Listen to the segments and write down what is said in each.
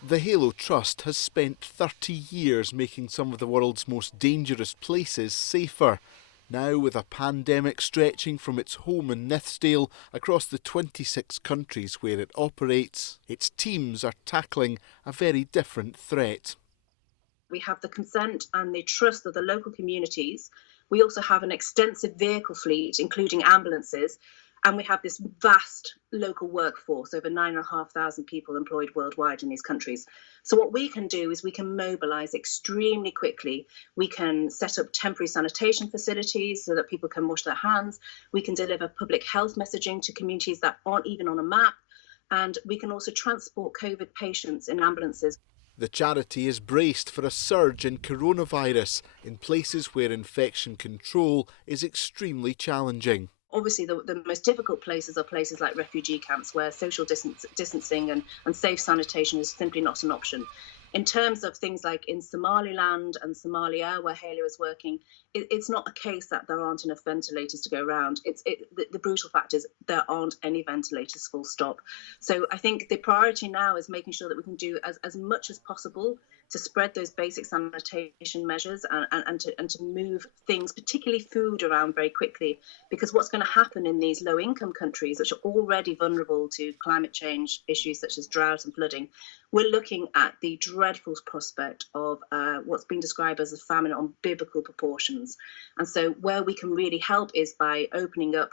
The Halo Trust has spent 30 years making some of the world's most dangerous places safer. Now, with a pandemic stretching from its home in Nithsdale across the 26 countries where it operates, its teams are tackling a very different threat. We have the consent and the trust of the local communities. We also have an extensive vehicle fleet, including ambulances, and we have this vast local workforce, over 9,500 people employed worldwide in these countries. So what we can do is we can mobilise extremely quickly. We can set up temporary sanitation facilities so that people can wash their hands. We can deliver public health messaging to communities that aren't even on a map. And we can also transport COVID patients in ambulances. The charity is braced for a surge in coronavirus in places where infection control is extremely challenging. Obviously, the most difficult places are places like refugee camps where social distancing and safe sanitation is simply not an option. In terms of things like in Somaliland and Somalia, where Halo is working, it's not a case that there aren't enough ventilators to go around. The brutal fact is there aren't any ventilators, full stop. So I think the priority now is making sure that we can do as much as possible to spread those basic sanitation measures and to move things, particularly food, around very quickly. Because what's going to happen in these low-income countries, which are already vulnerable to climate change issues such as drought and flooding, we're looking at the dreadful prospect of what's been described as a famine on biblical proportions. And so where we can really help is by opening up,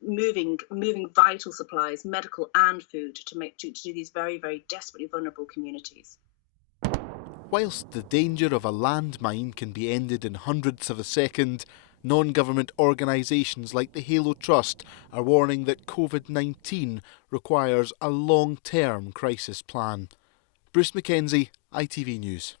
moving vital supplies, medical and food, to do these very, very desperately vulnerable communities. Whilst the danger of a landmine can be ended in hundredths of a second, non-government organisations like the Halo Trust are warning that COVID-19 requires a long-term crisis plan. Bruce McKenzie, ITV News.